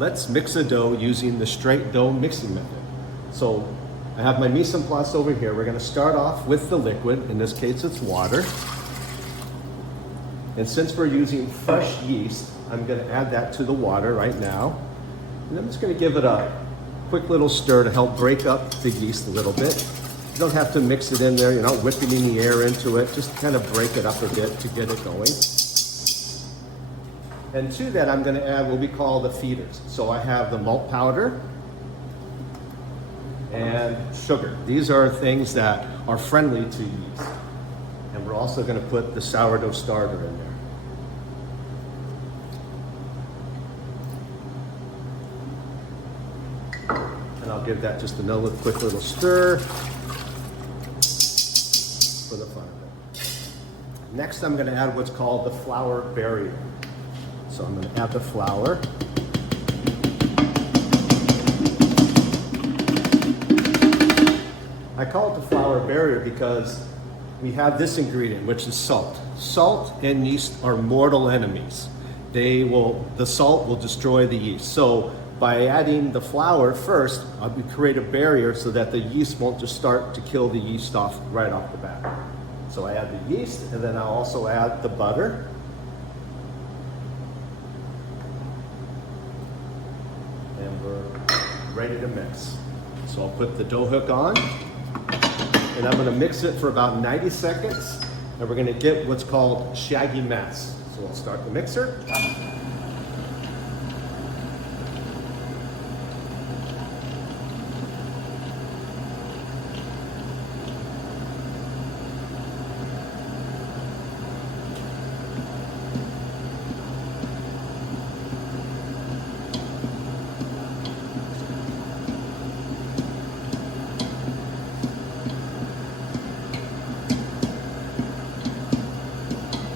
let's mix the dough using the straight dough mixing method. So I have my mise en place over here. We're gonna start off with the liquid. In this case, it's water. And since we're using fresh yeast, I'm gonna add that to the water right now. And I'm just gonna give it a quick little stir to help break up the yeast a little bit. You don't have to mix it in there, you're not whipping any air into it, just kind of break it up a bit to get it going. And to that, I'm gonna add what we call the feeders. So I have the malt powder and sugar. These are things that are friendly to yeast. And we're also gonna put the sourdough starter in there. And I'll give that just another quick little stir for the fun of it. Next, I'm gonna add what's called the flour barrier. So I'm gonna add the flour. I call it the flour barrier because we have this ingredient, which is salt. Salt and yeast are mortal enemies. The salt will destroy the yeast. So by adding the flour first, we create a barrier so that the yeast won't just start to kill the yeast off right off the bat. So I add the yeast, and then I'll also add the butter. And we're ready to mix. So I'll put the dough hook on, and I'm gonna mix it for about 90 seconds, and we're gonna get what's called shaggy mess. So I'll start the mixer.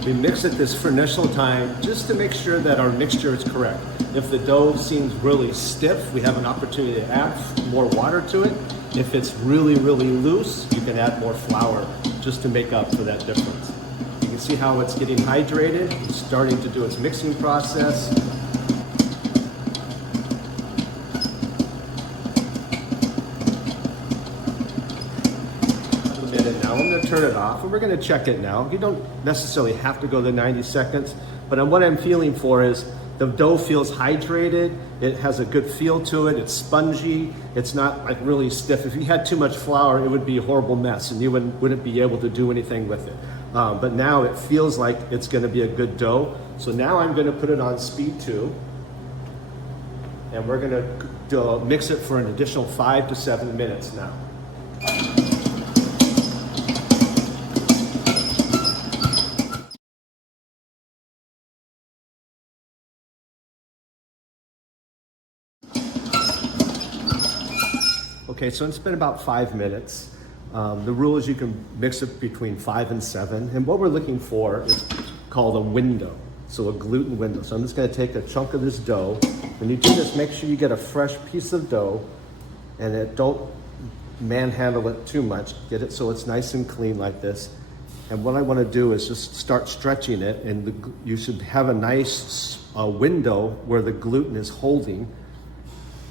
We mix it this for initial time just to make sure that our mixture is correct. If the dough seems really stiff, we have an opportunity to add more water to it. If it's really, really loose, you can add more flour just to make up for that difference. You can see how it's getting hydrated. It's starting to do its mixing process. Now I'm going to turn it off, and we're going to check it now. You don't necessarily have to go the 90 seconds, but what I'm feeling for is the dough feels hydrated, it has a good feel to it, it's spongy, it's not like really stiff. If you had too much flour, it would be a horrible mess, and you wouldn't be able to do anything with it. But now it feels like it's going to be a good dough. So now I'm going to put it on speed 2, and we're going to mix it for an additional 5 to 7 minutes now. Okay, so it's been about 5 minutes. The rule is you can mix it between 5 and 7. And what we're looking for is called a window, so a gluten window. So I'm just gonna take a chunk of this dough. When you do this, make sure you get a fresh piece of dough, and don't manhandle it too much. Get it so it's nice and clean like this. And what I wanna do is just start stretching it, and you should have a nice window where the gluten is holding,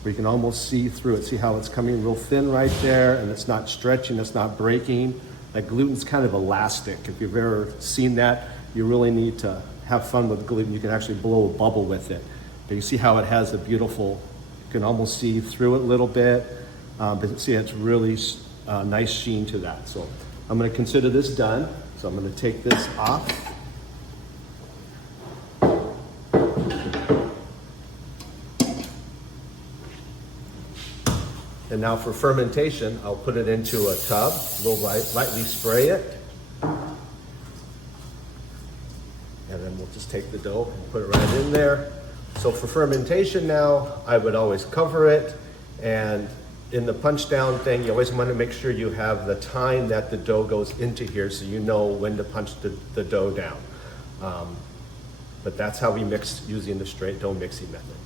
where you can almost see through it. See how it's coming real thin right there, and it's not stretching, it's not breaking. Like gluten's kind of elastic. If you've ever seen that, you really need to have fun with gluten. You can actually blow a bubble with it. But you see how it has a beautiful, you can almost see through it a little bit, but see it's really nice sheen to that. So I'm gonna consider this done. So I'm gonna take this off. And now for fermentation, I'll put it into a tub, lightly spray it. And then we'll just take the dough and put it right in there. So for fermentation now, I would always cover it. And in the punch down thing, you always want to make sure you have the time that the dough goes into here so you know when to punch the dough down. But that's how we mix using the straight dough mixing method.